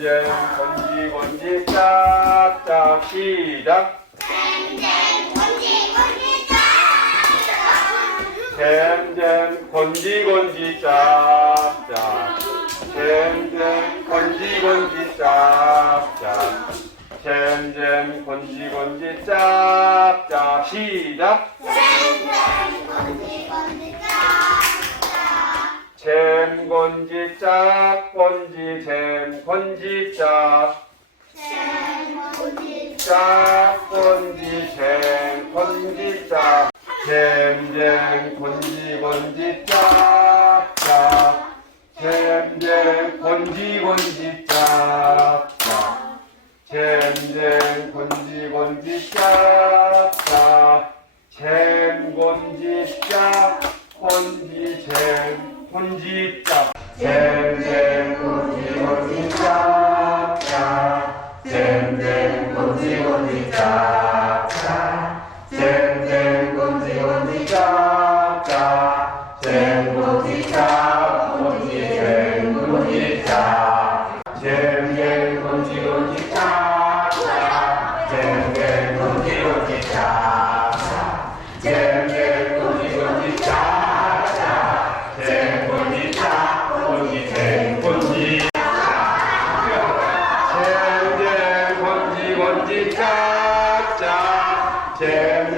잼잼 건지 건지 짝짝 시작. 잼잼 건지 건지 짝짝 잼잼 건지 건지 짝짝. 잼잼 건지 건지 짝짝. 시작. 잼 건지 짝 건지 잼 건지 짝. 짝 건지 잼 건지 짝. 잼잼 건지 건지 짝 짝. 잼잼 건지 건지 짝 짝. 잼잼 건지 건지 짝 짝. 잼 건지 짝 건지 잼 건지 잼잼 건지 잼잼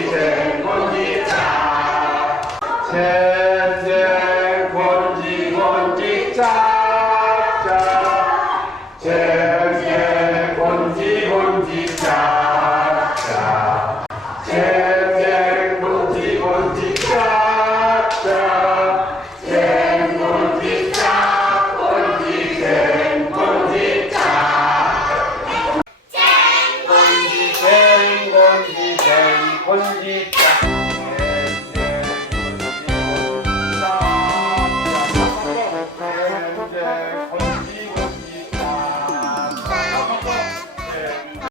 잼 건지 짝 잼잼 건